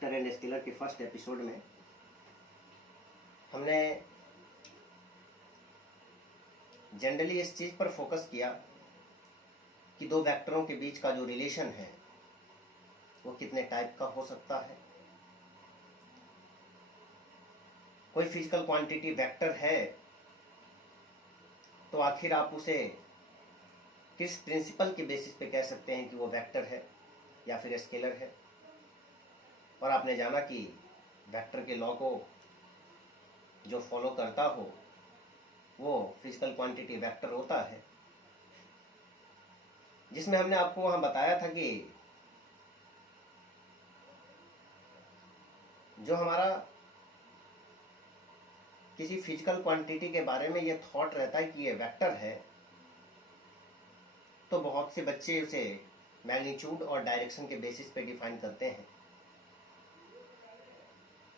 Vector and scalar के first episode में हमने जनरली इस चीज़ पर फोकस किया कि दो वेक्टरों के बीच का जो रिलेशन है वो कितने टाइप का हो सकता है। कोई फिजिकल क्वांटिटी वेक्टर है तो आखिर आप उसे किस प्रिंसिपल के बेसिस पे कह सकते हैं कि वो वेक्टर है या फिर स्केलर है। और आपने जाना कि वेक्टर के लॉ को जो फॉलो करता हो वो फिजिकल क्वांटिटी वेक्टर होता है, जिसमें हमने आपको वहाँ बताया था कि जो हमारा किसी फिजिकल क्वांटिटी के बारे में ये थॉट रहता है कि ये वेक्टर है, तो बहुत से बच्चे उसे मैग्नीट्यूड और डायरेक्शन के बेसिस पे डिफाइन करते हैं।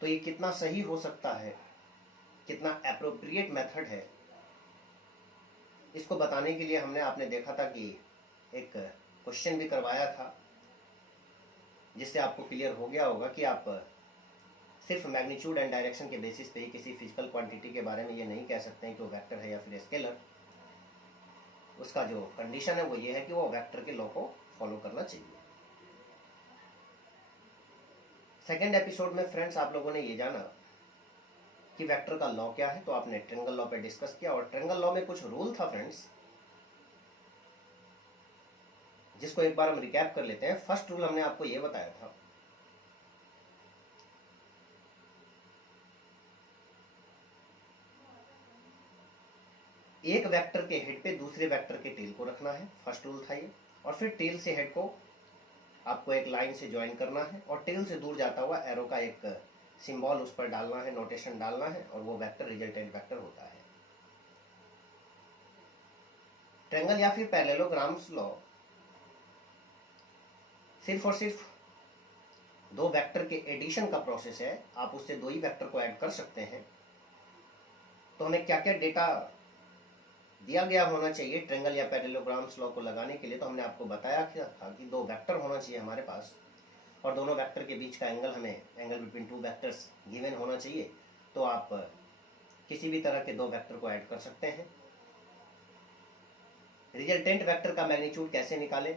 तो ये कितना सही हो सकता है, कितना एप्रोप्रिएट मेथड है, इसको बताने के लिए हमने आपने देखा था कि एक क्वेश्चन भी करवाया था, जिससे आपको क्लियर हो गया होगा कि आप सिर्फ मैग्नीट्यूड एंड डायरेक्शन के बेसिस पे ही किसी फिजिकल क्वांटिटी के बारे में ये नहीं कह सकते हैं कि वो वेक्टर है या फिर स्केलर। उसका जो कंडीशन है वो ये है कि वो वेक्टर के लॉ को फॉलो करना चाहिए। सेकेंड एपिसोड में फ्रेंड्स आप लोगों ने ये जाना कि वेक्टर का लॉ क्या है, तो आपने ट्रायंगल लॉ पे डिस्कस किया और ट्रायंगल लॉ में कुछ रूल था फ्रेंड्स, जिसको एक बार हम रिकैप कर लेते हैं। फर्स्ट रूल हमने आपको ये बताया था एक वेक्टर के हेड पे दूसरे वेक्टर के टेल को रखना है, फर्स्ट रूल था ये। और फिर टेल से हेड को आपको एक लाइन से ज्वाइन करना है और टेल से दूर जाता हुआ एरो का एक सिंबल उस पर डालना है, नोटेशन डालना है, और वो वेक्टर रिजल्टेंट वेक्टर होता है। ट्रायंगल या फिर पैरेललोग्राम्स लॉ सिर्फ और सिर्फ दो वेक्टर के एडिशन का प्रोसेस है, आप उससे दो ही वेक्टर को ऐड कर सकते हैं। तो हमें क्या क्या डेटा दिया गया होना चाहिए ट्रायंगल या पैरेललोग्राम्स लॉ को लगाने के लिए, तो हमने आपको बताया था कि दो वेक्टर होना चाहिए हमारे पास और दोनों वेक्टर के बीच का एंगल हमें angle between two vectors given होना चाहिए। तो आप किसी भी तरह के दो वेक्टर को ऐड कर सकते हैं। रिजल्टेंट वेक्टर का मैग्नीट्यूड कैसे निकालें,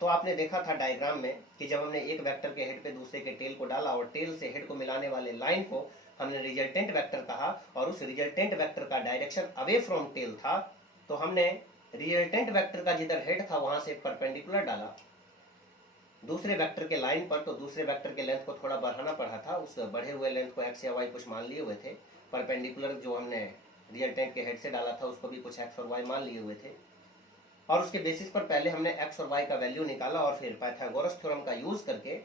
तो आपने देखा था डायग्राम में कि जब हमने एक वेक्टर के हेड पे दूसरे के टेल को डाला और टेल से हेड को मिलाने वाले लाइन को हमने रिजल्टेंट वेक्टर कहा और उस रिजल्टेंट वेक्टर का डायरेक्शन अवे फ्रॉम टेल था, तो हमने रिजल्टेंट वेक्टर का जिधर हेड था वहां से परपेंडिकुलर डाला दूसरे वेक्टर के लाइन पर, तो दूसरे वेक्टर के लेंथ को थोड़ा बढ़ाना पड़ा था। उस बढ़े हुए लेंथ को एक्स या वाई कुछ मान लिए हुए थे। परपेंडिकुलर जो हमने रिजल्टेंट के हेड से डाला था उसको भी कुछ एक्स और वाई मान लिए हुए थे और उसके बेसिस पर पहले हमने एक्स और वाई का वैल्यू निकाला और फिर पाइथागोरस थ्योरम का यूज करके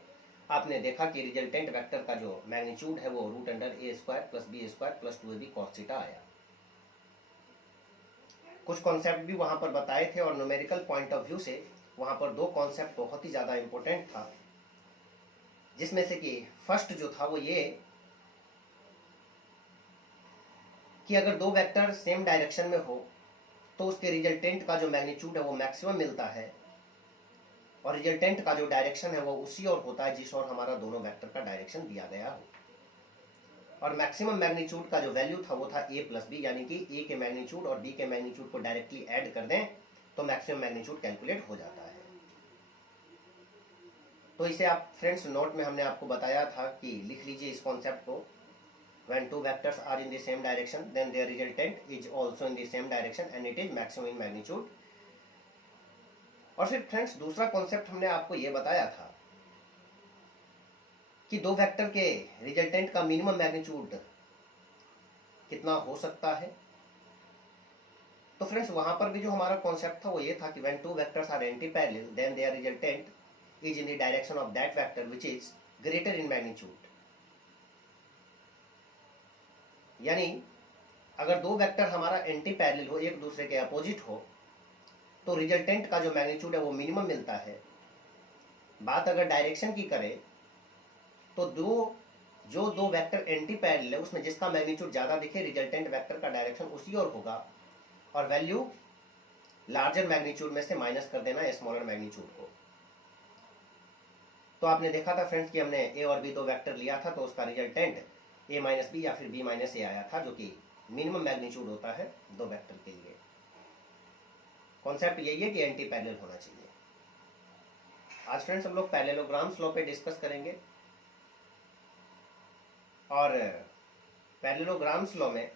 आपने देखा कि रिजल्टेंट वेक्टर का जो मैग्नीट्यूड है वो root under a square plus b square plus 2ab cos theta आया। कुछ कॉन्सेप्ट भी वहां पर बताए थे और न्यूमेरिकल पॉइंट ऑफ व्यू से वहां पर दो कॉन्सेप्ट बहुत ही ज्यादा इंपॉर्टेंट था, जिसमें से कि फर्स्ट जो था वो ये कि अगर दो वेक्टर सेम डायरेक्शन में हो तो उसके रिजल्टेंट का जो मैग्नीट्यूड है वो मैक्सिमम मिलता है और रिजल्टेंट का जो डायरेक्शन है वो उसी ओर होता है जिस ओर हमारा दोनों वेक्टर का डायरेक्शन दिया गया हो। और मैक्सिमम मैग्नीट्यूड का जो वैल्यू था वो था a प्लस बी, यानी कि a के मैग्नीट्यूड और b के मैग्नीट्यूड को डायरेक्टली ऐड कर दें तो मैक्सिमम मैग्नीट्यूड कैलकुलेट हो जाता है। तो इसे आप फ्रेंड्स नोट में हमने आपको बताया था कि लिख लीजिए इस कॉन्सेप्ट को, when two vectors are in the same direction then their resultant is also in the same direction and it is maximum in magnitude। और फिर फ्रेंड्स दूसरा कॉन्सेप्ट हमने आपको ये बताया था कि दो वेक्टर के रिजल्टेंट का मिनिमम मैग्नीट्यूड कितना हो सकता है। तो फ्रेंड्स वहां पर भी जो हमारा कॉन्सेप्ट था वो ये था कि when two vectors are anti-parallel then their resultant is in the direction of that vector which is greater in magnitude। यानी अगर दो वेक्टर हमारा एंटी पैरेलल हो, एक दूसरे के अपोजिट हो, तो रिजल्टेंट का जो मैग्नीट्यूड है वो मिनिमम मिलता है। बात अगर डायरेक्शन की करें तो जो दो वेक्टर एंटी पैरेलल है उसमें जिसका मैग्नीट्यूड ज्यादा दिखे रिजल्टेंट वेक्टर का डायरेक्शन उसी ओर होगा और वैल्यू लार्जर मैग्नीट्यूड में से माइनस कर देना स्मॉलर मैग्नीट्यूड को। तो आपने देखा था फ्रेंड्स कि हमने ए और बी दो वेक्टर लिया था, तो उसका रिजल्टेंट ए माइनस बी या फिर बी माइनस ए आया था, जो कि मिनिमम मैग्नीट्यूड होता है दो वेक्टर के लिए। कॉन्सेप्ट यही है कि एंटी पैरेलल होना चाहिए। आज फ्रेंड्स हम लोग पैरेललोग्राम्स लॉ पे डिस्कस करेंगे, और पैरेललोग्राम्स लॉ में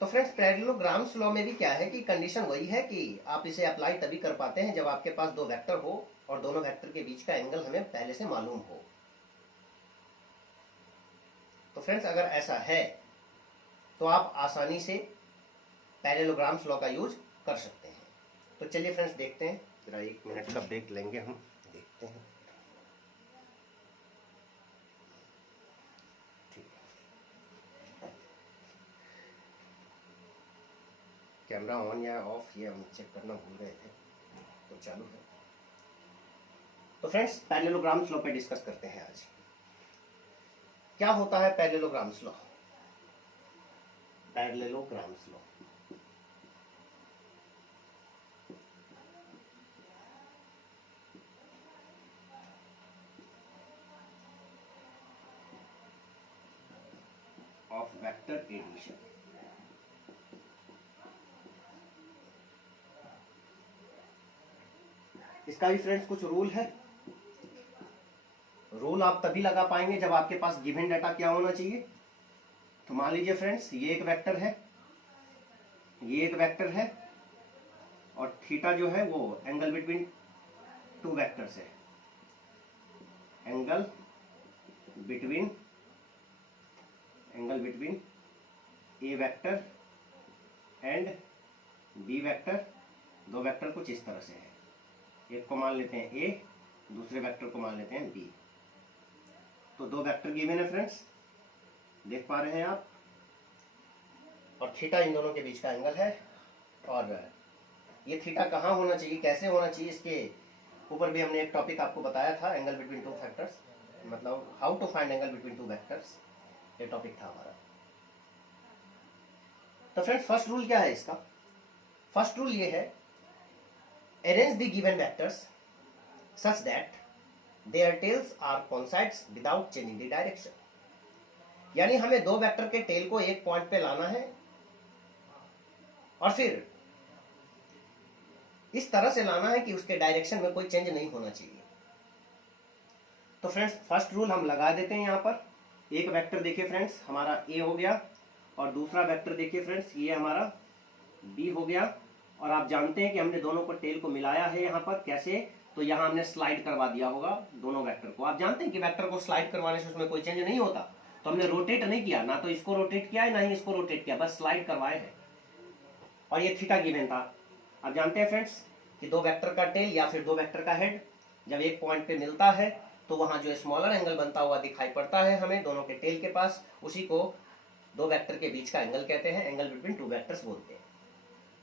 तो फ्रेंड्स पैरेललोग्राम्स लॉ में भी क्या है कि कंडीशन वही है कि आप इसे अप्लाई तभी कर पाते हैं जब आपके पास दो वेक्टर हो और दोनों वेक्टर के बीच का एंगल हमें पहले से मालूम हो। तो फ्रेंड्स अगर ऐसा है तो आप आसानी से पैरेललोग्राम्स लॉ का यूज कर सकते हैं। तो चलिए फ्रेंड्स देखते हैं, जरा 1 मिनट का ब्रेक लेंगे, हम देखते हैं। ठीक है, कैमरा ऑन या ऑफ ये हम चेक करना भूल गए थे, तो चालू है। तो फ्रेंड्स पैरेललोग्राम्स लॉ पे डिस्कस करते हैं आज। क्या होता है parallelogram's law? Parallelogram's law of vector addition. इसका भी फ्रेंड्स कुछ रूल है। रूल आप तभी लगा पाएंगे जब आपके पास गिवन डाटा क्या होना चाहिए। तो मान लीजिए फ्रेंड्स ये एक वेक्टर है, ये एक वेक्टर है, और थीटा जो है वो एंगल बिटवीन टू वेक्टर्स है। Angle between A vector and B vector, दो वेक्टर कुछ इस तरह से है। एक को मान लेते हैं ए, दूसरे वेक्टर को मान लेते हैं बी। तो दो वेक्टर गिवन है फ्रेंड्स, देख पा रहे हैं आप, और थीटा इन दोनों के बीच का एंगल है। और ये थीटा कहाँ होना चाहिए, कैसे होना चाहिए, इसके ऊपर भी हमने एक टॉपिक आपको बताया था, एंगल बिटवीन टू फैक्टर्स, मतलब how to find angle between two vectors, ये टॉपिक था हमारा। तो फ्रेंड्स फर्स्ट रूल क्या है इसका? फर्स्ट रूल ये है, arrange the given vectors such that their tails are coincides without changing the direction. यानी हमें दो वेक्टर के टेल को एक पॉइंट पे लाना है और फिर इस तरह से लाना है कि उसके डायरेक्शन में कोई चेंज नहीं होना चाहिए। तो फ्रेंड्स फर्स्ट रूल हम लगा देते हैं। यहाँ पर एक वेक्टर देखिए फ्रेंड्स हमारा ए हो गया, और दूसरा वेक्टर देखिए फ्रेंड्स ये हमारा बी हो गया। और आप जानते हैं कि हमने दोनों को टेल को मिलाया है यहाँ पर, कैसे? तो यहाँ हमने स्लाइड करवा दिया होगा दोनों वेक्टर को। आप जानते हैं कि वेक्टर को स्लाइड करवाने से उसमें कोई चेंज नहीं होता, तो हमने रोटेट नहीं किया, ना तो इसको रोटेट किया है ना ही इसको रोटेट किया, बस स्लाइड करवाए हैं। और ये थीटा गिवन था। आप जानते हैं फ्रेंड्स कि दो वेक्टर का टेल या फिर दो वेक्टर का हेड जब एक पॉइंट पे मिलता है तो वहां जो स्मॉलर एंगल बनता हुआ दिखाई पड़ता है हमें दोनों के टेल के पास, उसी को दो वेक्टर के बीच का एंगल कहते हैं, एंगल बिटवीन टू वेक्टर्स बोलते हैं।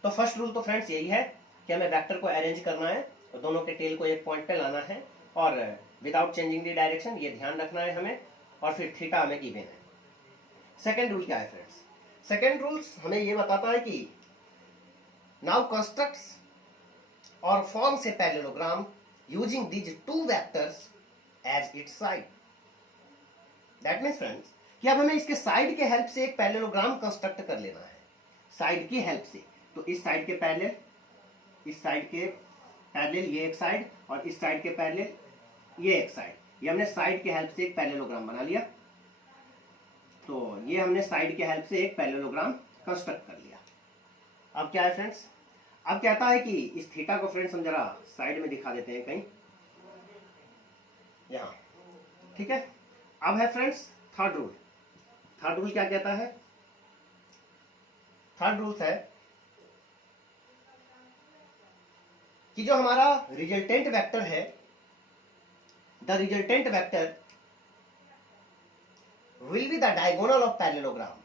तो फर्स्ट रूल तो फ्रेंड्स यही है कि हमें वेक्टर को अरेंज करना है और दोनों के टेल को एक पॉइंट पे लाना है और विदाउट चेंजिंग द डायरेक्शन, ये ध्यान रखना है हमें, और फिर थीटा हमें गिवन है। सेकेंड रूल क्या है फ्रेंड्स? सेकेंड रूल हमें ये बताता है कि नाउ कंस्ट्रक्ट्स और forms a parallelogram using these two vectors as its side. That means friends कि अब हमें इसके साइड के हेल्प से एक पैरेललोग्राम कंस्ट्रक्ट कर लेना है, साइड की हेल्प से। तो इस साइड के पैरेलल, इस साइड के पैरेलल ये एक साइड, और इस साइड के पैरेलल ये एक साइड, ये हमने साइड के हेल्प से एक पैरेललोग्राम बना लिया। तो ये हमने साइड के हेल्प से एक पैरेललोग्राम कंस्ट्रक्ट कर लिया। अब क्या है फ्रेंड्स? अब कहता है कि इस थीटा को फ्रेंड्स हम जरा साइड में दिखा देते हैं कहीं, यहां, ठीक है। अब है friends third rule. Third rule क्या कहता है? थर्ड रूल है कि जो हमारा रिजल्टेंट वेक्टर है, the resultant vector will be the diagonal of parallelogram.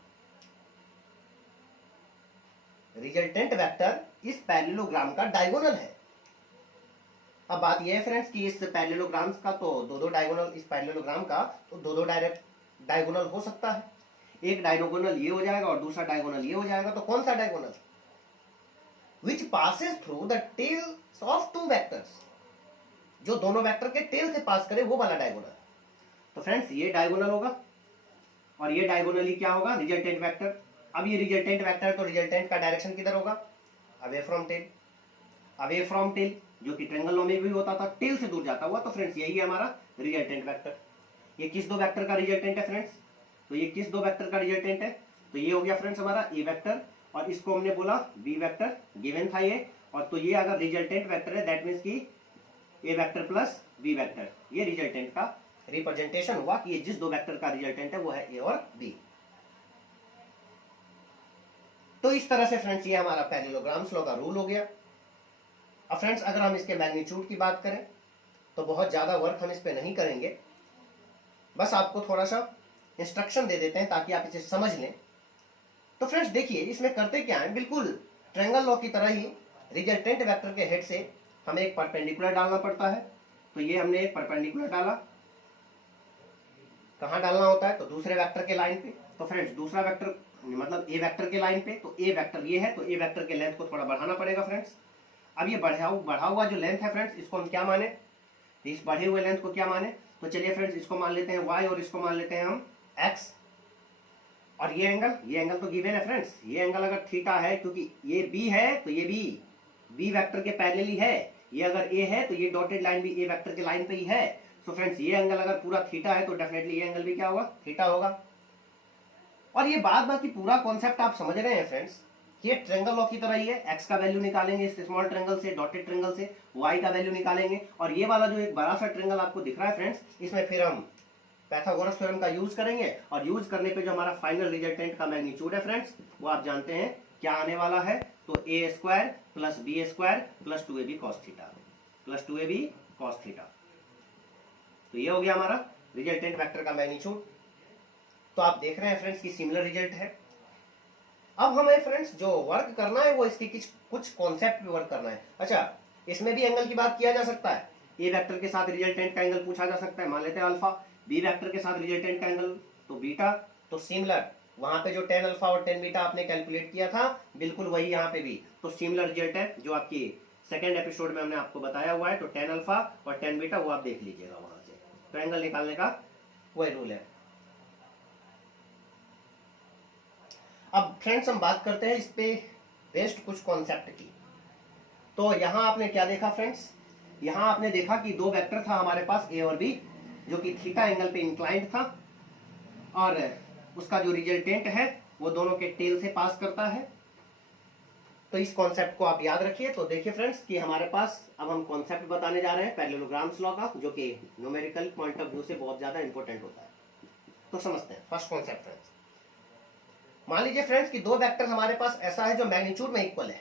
Resultant vector इस पैरेललोग्राम का डायगोनल है। अब बात यह है फ्रेंड्स कि इस पैरेललोग्राम का तो दो डायगोनल, इस पैरेललोग्राम का तो दो डायरेक्ट डायगोनल हो सकता है। एक डायगोनल ये हो जाएगा और दूसरा डायगोनल ये हो जाएगा। तो कौन सा diagonal? Which passes through the tails of two vectors. जो दोनों वेक्टर के टेल से पास करे वो वाला डायगोनल। तो फ्रेंड्स ये डायगोनल होगा और ये डायगोनली क्या होगा, रिजल्टेंट वेक्टर। अब ये रिजल्टेंट वेक्टर है तो रिजल्टेंट का डायरेक्शन किधर होगा, away from tail. Away from tail जो कि ट्रायंगल में भी होता था, टेल से दूर जाता हुआ। तो फ्रेंड्स यही है हमारा रिजल्टेंट वेक्टर। ये किस दो वेक्टर का रिजल्टेंट है फ्रेंड्स, तो ये किस दो वेक्टर का रिजल्टेंट है, तो ये हो गया फ्रेंड्स हमारा ए वेक्टर और इसको हमने बोला बी वेक्टर, गिवन था ये। और तो ये अगर रिजल्टेंट वेक्टर है दैट मीन्स की ए वेक्टर प्लस बी वेक्टर, ये रिजल्टेंट का रिप्रेजेंटेशन हुआ कि ये जिस दो वेक्टर का रिजल्टेंट है वो है ए और बी। तो इस तरह से फ्रेंड्स ये हमारा पैरेललोग्राम्स लॉ का रूल हो गया। अब फ्रेंड्स अगर हम इसके मैग्नीट्यूड की बात करें तो बहुत ज्यादा वर्क हम इस पे नहीं करेंगे, बस आपको थोड़ा सा इंस्ट्रक्शन दे देते हैं ताकि आप इसे समझ लें। तो फ्रेंड्स देखिए इसमें करते क्या है, बिल्कुल ट्रायंगल लॉ की तरह ही रिजल्टेंट वेक्टर के हेड से हमें एक परपेंडिकुलर डालना पड़ता है। तो ये हमने एक परपेंडिकुलर डाला, कहाँ डालना होता है, तो दूसरे वेक्टर के लाइन पे। तो फ्रेंड्स दूसरा वेक्टर मतलब ए वेक्टर के लाइन पे, तो ए वेक्टर ये है तो ए वेक्टर के लेंथ को थोड़ा बढ़ाना पड़ेगा फ्रेंड्स। अब ये बढ़ा हुआ जो लेंथ है फ्रेंड्स इसको हम क्या माने, इस बढ़े हुए लेंथ को क्या माने, तो चलिए फ्रेंड्स इसको मान लेते हैं y और इसको मान लेते हैं हम x। और ये एंगल तो गिवन है फ्रेंड्स, ये एंगल अगर थीटा है क्योंकि ये b है तो ये b वेक्टर के पैरेलली है, ये अगर a है तो ये डॉटेड लाइन भी a वेक्टर के लाइन पे ही है। तो फ्रेंड्स ये एंगल अगर पूरा थीटा है तो डेफिनेटली ये एंगल भी क्या होगा, थीटा होगा। और ये बाकी पूरा कॉन्सेप्ट आप समझ रहे हैं फ्रेंड्स, ये ट्रायंगल लॉ की तरह ही है। x का वैल्यू निकालेंगे इस स्मॉल ट्रायंगल से, डॉटेड ट्रायंगल से, y का वैल्यू निकालेंगे और ये वाला जो एक बड़ा सा ट्रायंगल आपको दिख रहा है फ्रेंड्स, इसमें फिर हम पाइथागोरस थ्योरम का यूज करेंगे और यूज करने पे जो हमारा फाइनल रिजल्टेंट का मैग्नीट्यूड है फ्रेंड्स वो आप जानते हैं क्या आने वाला है, तो a square plus b square plus 2ab cos theta plus 2ab cos theta. तो ये हो गया हमारा रिजल्टेंट वेक्टर का मैग्नीट्यूड। तो आप देख रहे हैं फ्रेंड्स की सिमिलर रिजल्ट है। अब हमें फ्रेंड्स जो वर्क करना है वो इसके कुछ कॉन्सेप्ट पे वर्क करना है। अच्छा इसमें भी एंगल की बात किया जा सकता है, ए वेक्टर के साथ रिजल्टेंट का एंगल पूछा जा सकता है, मान लेते हैं अल्फा, बी वेक्टर के साथ रिजल्टेंट का एंगल तो बीटा। तो सिमिलर वहां पे जो 10 अल्फा और 10 बीटा आपने कैलकुलेट किया था बिल्कुल वही यहाँ पे भी तो सिमिलर रिजल्ट है जो आपकी सेकेंड एपिसोड में हमने आपको बताया हुआ है। तो 10 अल्फा और 10 बीटा वो आप देख लीजिएगा वहां से, तो एंगल निकालने का वही रूल है। अब फ्रेंड्स हम बात करते हैं इस पे बेस्ड कुछ कॉन्सेप्ट की। तो यहाँ आपने क्या देखा फ्रेंड्स, यहाँ आपने देखा कि दो वेक्टर था हमारे पास ए और बी जो कि थीटा एंगल पे इंक्लाइंड था और उसका जो रिजल्टेंट है वो दोनों के टेल से पास करता है। तो इस कॉन्सेप्ट को आप याद रखिए। तो देखिए फ्रेंड्स कि हमारे पास अब हम कॉन्सेप्ट बताने जा रहे हैं पैरेललोग्राम्स लॉ का, जो कि न्यूमेरिकल पॉइंट ऑफ व्यू से बहुत ज्यादा इंपॉर्टेंट होता है। तो समझते हैं फर्स्ट कॉन्सेप्ट फ्रेंड्स। मान लीजिए फ्रेंड्स कि दो वेक्टर हमारे पास ऐसा है जो मैग्नीट्यूड में इक्वल है,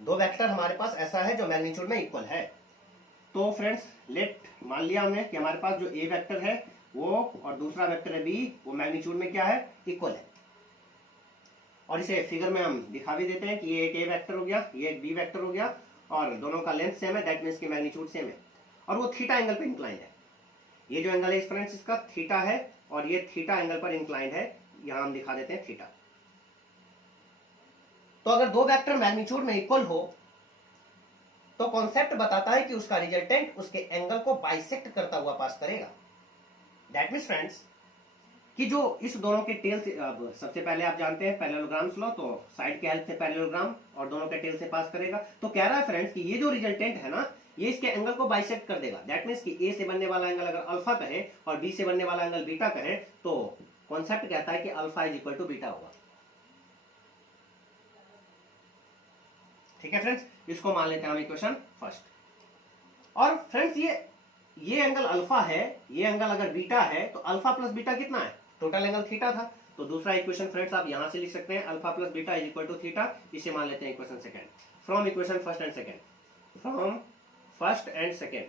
दो वेक्टर हमारे पास ऐसा है जो मैग्नीट्यूड में इक्वल है। तो फ्रेंड्स लेट मान लिया हमने कि हमारे पास जो ए वेक्टर है वो और दूसरा वेक्टर है बी वो मैग्नीट्यूड में क्या है, इक्वल है। और इसे फिगर में हम दिखा भी देते हैं कि ये एक ए वेक्टर हो गया, ये एक बी वेक्टर हो गया और दोनों का लेंथ सेम है, दैट मीन्स की मैग्नीट्यूड सेम है और वो थीटा एंगल पर इंक्लाइंड है। ये जो एंगल है फ्रेंड्स इसका थीटा है और ये थीटा एंगल पर इंक्लाइंड है, यहां हम दिखा देते हैं थीटा। तो अगर दो वेक्टर मैग्नीट्यूड में इक्वल हो तो कॉन्सेप्ट बताता है कि उसका रिजल्टेंट उसके एंगल को बाइसेक्ट करता हुआ पास करेगा। दैट मीन्स फ्रेंड्स कि जो इस दोनों के टेल से, अब सबसे पहले आप जानते हैं पैरेललोग्राम्स लॉ, तो साइड के हेल्प से पैरेललोग्राम और दोनों के टेल से पास करेगा। तो कह रहा है फ्रेंड्स कि ये जो रिजल्टेंट है ना ये इसके एंगल को बाइसेक्ट कर देगा। दैट मीन्स कि ए से बनने वाला एंगल अगर अल्फा कहे और बी से बनने वाला एंगल बीटा कहे तो कॉन्सेप्ट कहता है कि alpha is equal to beta होगा। ठीक है फ्रेंड्स, इसको मान लेते हैं हम इक्वेशन फर्स्ट। और फ्रेंड्स ये एंगल अल्फा है, ये एंगल अगर बीटा है तो अल्फा प्लस बीटा कितना है, टोटल एंगल थीटा था। तो दूसरा इक्वेशन फ्रेंड्स आप यहां से लिख सकते हैं alpha plus beta is equal to theta, इसे मान लेते हैं equation second from equation first and second. From first and second,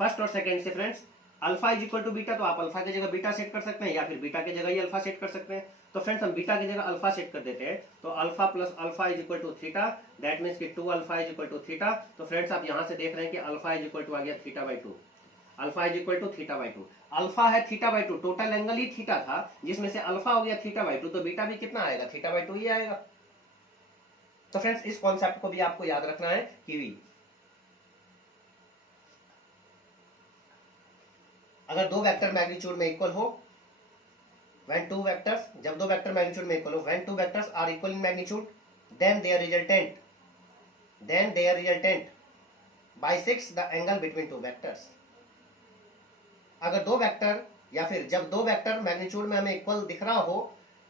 first और सेकंड से friends alpha is equal to beta, तो आप अल्फा की जगह बीटा सेट कर सकते हैं या फिर बीटा की जगह ही अल्फा सेट कर सकते हैं। तो फ्रेंड्स हम बीटा की जगह अल्फा सेट कर देते हैं, तो alpha plus alpha is equal to theta, that means कि 2 alpha is equal to theta. तो फ्रेंड्स आप यहां से देख रहे हैं कि अल्फा इज इक्वल टू आ गया theta by 2, alpha is equal to theta by 2। Alpha है थीटा बाई 2, टोटल एंगल ही थीटा था जिसमें से अल्फा हो गया थीटा बाई 2, तो बीटा भी कितना आएगा, थीटा बाई 2 ही आएगा। तो फ्रेंड्स इस कॉन्सेप्ट को भी आपको याद रखना है कि अगर दो वेक्टर मैग्नीट्यूड में इक्वल हो, when two vectors, जब दो वेक्टर मैग्नीट्यूड में इक्वल हो, when two vectors are equal in magnitude, then their resultant bisects the angle between two vectors. अगर दो वेक्टर या फिर जब दो वेक्टर मैग्नीट्यूड में हमें इक्वल दिख रहा हो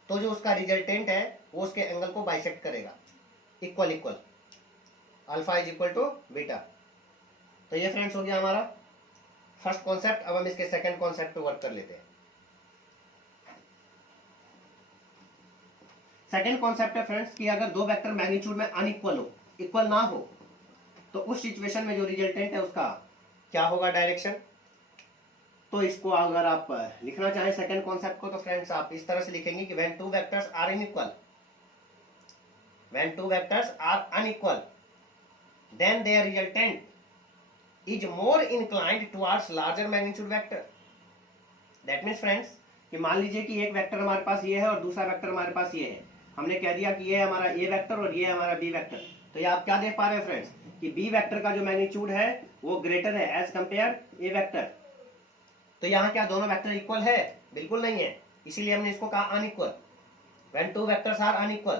तो जो उसका रिजल्टेंट है वो उसके एंगल को बाइसेक्ट करेगा, equal alpha is equal to beta. तो ये फ्रेंड्स हो गया हमारा फर्स्ट कॉन्सेप्ट। अब हम इसके सेकंड कॉन्सेप्ट पे वर्क कर लेते हैं। सेकंड कॉन्सेप्ट है फ्रेंड्स कि अगर दो वेक्टर मैग्नीट्यूड में अनइक्वल हो, इक्वल ना हो, तो उस सिचुएशन में जो रिजल्टेंट है उसका क्या होगा डायरेक्शन। तो इसको अगर आप लिखना चाहें सेकंड कॉन्सेप्ट को, तो फ्रेंड्स आप इस तरह से लिखेंगे कि when two vectors are unequal then their resultant is more inclined towards larger magnitude vector. That means friends कि मान लीजिए कि एक वेक्टर हमारे पास ये है और दूसरा वेक्टर हमारे पास ये है। हमने कह दिया कि ये हमारा ए वेक्टर और ये हमारा बी वेक्टर। तो ये आप क्या देख पा रहे हैं फ्रेंड्स कि बी वेक्टर का जो मैग्नीट्यूड है वो ग्रेटर है एज कंपेयर ए वेक्टर। तो यहाँ क्या दोनों वेक्टर इक्वल है? बिल्कुल नहीं है, इसीलिए हमने इसको कहा unequal. When two vectors are unequal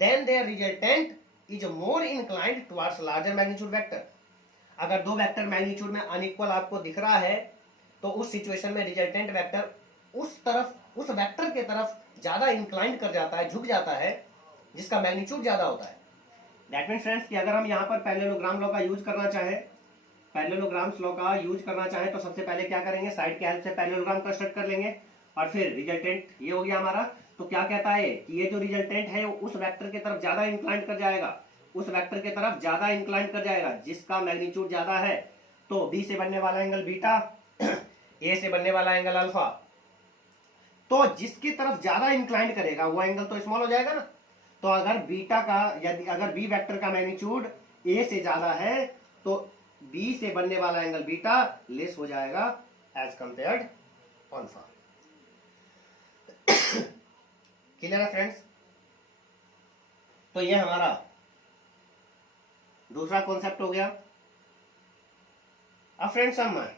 then their resultant is more inclined towards larger magnitude vector. अगर दो वेक्टर मैग्नीट्यूड में अनइक्वल आपको दिख रहा है तो उस सिचुएशन में रिजल्टेंट वेक्टर उस वेक्टर के तरफ ज्यादा इंक्लाइंड कर जाता है, झुक जाता है, जिसका मैग्नीट्यूड ज्यादा होता है। दैट मीन्स फ्रेंड्स कि अगर हम यहाँ पर पैरेललोग्राम लॉ का यूज करना चाहें तो सबसे पहले क्या करेंगे, साइड के हेल्प से पैरेललोग्राम कंस्ट्रक्ट कर लेंगे और फिर रिजल्टेंट ये हो गया हमारा। तो क्या कहता है कि ये जो रिजल्टेंट है उस वेक्टर की तरफ ज्यादा इंक्लाइंड कर जाएगा, जिसका मैग्नीट्यूड ज्यादा है। तो बी से बनने वाला एंगल बीटा, ए से बनने वाला एंगल अल्फा। तो जिसकी तरफ ज्यादा इंक्लाइंड करेगा वो एंगल तो स्मॉल हो जाएगा ना। तो अगर बी वेक्टर का मैग्नीट्यूड ए से ज्यादा है तो बी से बनने वाला एंगल बीटा लेस हो जाएगा एज कंपेयर्ड अल्फा। क्लियर है फ्रेंड्स? तो ये हमारा दूसरा कॉन्सेप्ट हो गया। अब फ्रेंड्स हम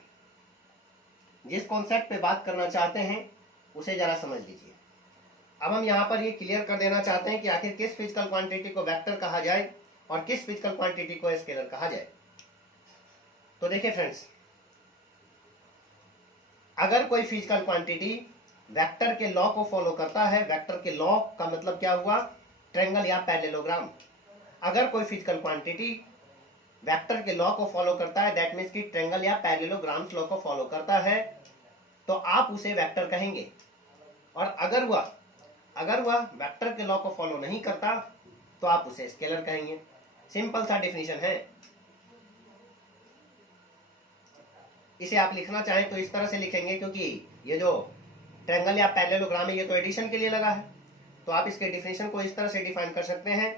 जिस कॉन्सेप्ट पे बात करना चाहते हैं उसे जरा समझ लीजिए। अब हम यहाँ पर ये क्लियर कर देना चाहते हैं कि आखिर किस फिजिकल क्वांटिटी को वेक्टर कहा जाए और किस फिजिकल क्वांटिटी को स्केलर कहा जाए। तो देखिए फ्रेंड्स, अगर कोई फिजिकल क्वांटिटी वेक्टर के लॉ को फॉलो करता है, वेक्टर के लॉ का मतलब क्या हुआ, ट्रायंगल या पैरेललोग्राम। अगर कोई फिजिकल क्वांटिटी वेक्टर के लॉ को फॉलो करता है, दैट मीन्स कि ट्रायंगल या पैरेललोग्राम्स लॉ को फॉलो करता है, तो आप उसे वेक्टर कहेंगे। और अगर वह वेक्टर के लॉ को फॉलो नहीं करता तो आप उसे स्केलर कहेंगे। सिंपल सा डेफिनेशन है। इसे आप लिखना चाहें तो इस तरह से लिखेंगे, क्योंकि ये जो ट्रायंगल या पैरेललोग्राम है ये तो एडिशन के लिए लगा है, तो आप इसके डेफिनेशन को इस तरह से डिफाइन कर सकते हैं।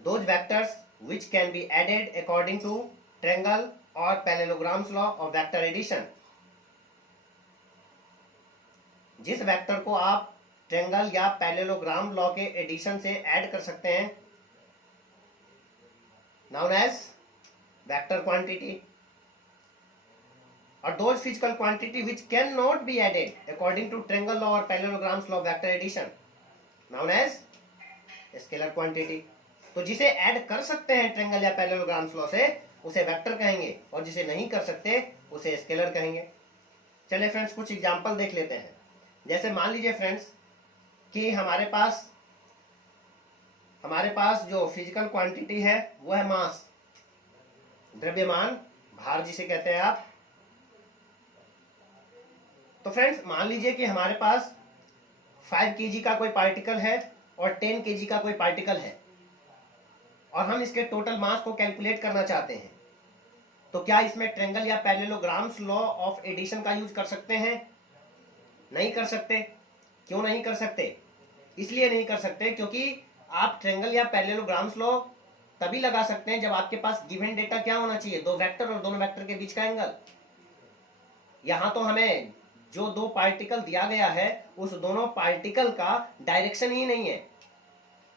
Those vectors which can be added according to triangle or parallelograms law of vector addition। जिस वेक्टर को आप ट्रायंगल या पैरेललोग्राम लॉ के एडिशन से ऐड कर सकते हैं, नाउन एज वेक्टर क्वांटिटी। और those physical quantity which cannot be added according to triangle law or parallelograms law of vector addition, known as scalar quantity। तो जिसे ऐड कर सकते हैं ट्रायंगल या पैरेललोग्राम्स लॉ से उसे वेक्टर कहेंगे, और जिसे नहीं कर सकते उसे स्केलर कहेंगे। चलिए फ्रेंड्स कुछ एग्जांपल देख लेते हैं। जैसे मान लीजिए फ्रेंड्स कि हमारे पास जो फिजिकल क्वांटिटी है वो है मास, द्रव्यमान, भार जिसे कहते हैं आप। तो फ्रेंड्स मान लीजिए कि हमारे पास 5 kg का कोई पार्टिकल है और 10 kg का कोई पार्टिकल है, और हम इसके टोटल मास को कैलकुलेट करना चाहते हैं। तो क्या इसमें ट्रायंगल या पैरेललोग्राम्स लॉ ऑफ एडिशन का यूज कर सकते हैं? नहीं कर सकते। क्यों नहीं कर सकते? इसलिए नहीं कर सकते क्योंकि आप ट्रायंगल या पैरेललोग्राम्स लॉ तभी लगा सकते हैं जब आपके पास गिवन डेटा क्या होना चाहिए, दो वेक्टर और दोनों वेक्टर के बीच का एंगल। यहां तो हमें जो दो पार्टिकल दिया गया है उस दोनों पार्टिकल का डायरेक्शन ही नहीं है,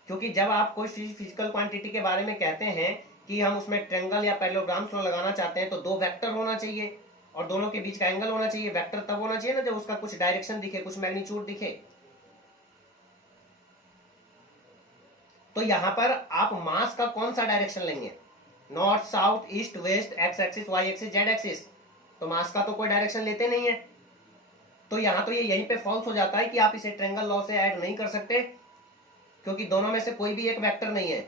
क्योंकि जब आप कोई फिजिकल क्वांटिटी के बारे में कहते हैं कि हम उसमें ट्रेंगल या पैरेललोग्राम फ्लो लगाना चाहते हैं तो दो वेक्टर होना चाहिए और दोनों के बीच का एंगल होना चाहिए। वेक्टर तब होना चाहिए ना जब उसका कुछ डायरेक्शन दिखे, कुछ मैग्नीट्यूड दिखे। तो यहां पर आप मास का कौन सा डायरेक्शन लेंगे? North, south, east, west, X axis, Y axis, Z axis. तो मास का तो कोई डायरेक्शन लेते नहीं है। तो यहां तो ये यहीं पे फॉल्स हो जाता है कि आप इसे ट्रेंगल लॉ से ऐड नहीं कर सकते, क्योंकि दोनों में से कोई भी एक वेक्टर नहीं है।